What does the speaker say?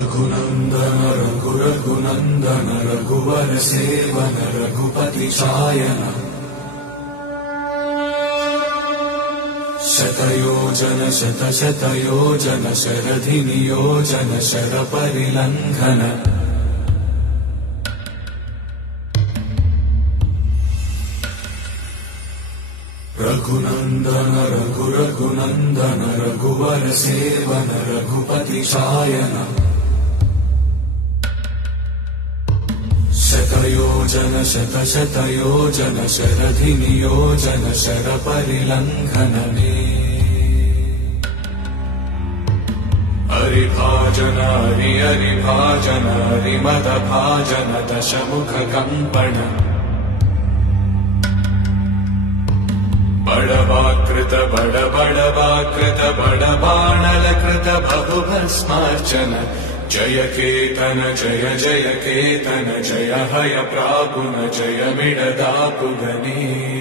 रघुनन्दन रघुरघुनन्दन रघुवर सेवन रघुपति चायन शतयोजन शतशतयोजन शरधि नियोजन शरपरिलङ्घन रघुनन्दन रघुरघुनन्दन रघुवर सेवन रघुपति चायन शतयोजन शतशतयोजन शरधि नियोजन शरपरिलङ्घन हरिभाजन हरिभाजन हरिमदभाजन दशमुख कम्पण बड़वाकृत बड़वाकृत बड़बाणलकृत बहुभस्मार्चन जय केतन जय केतन जय हय प्रापुन जय मिडदापुगनी।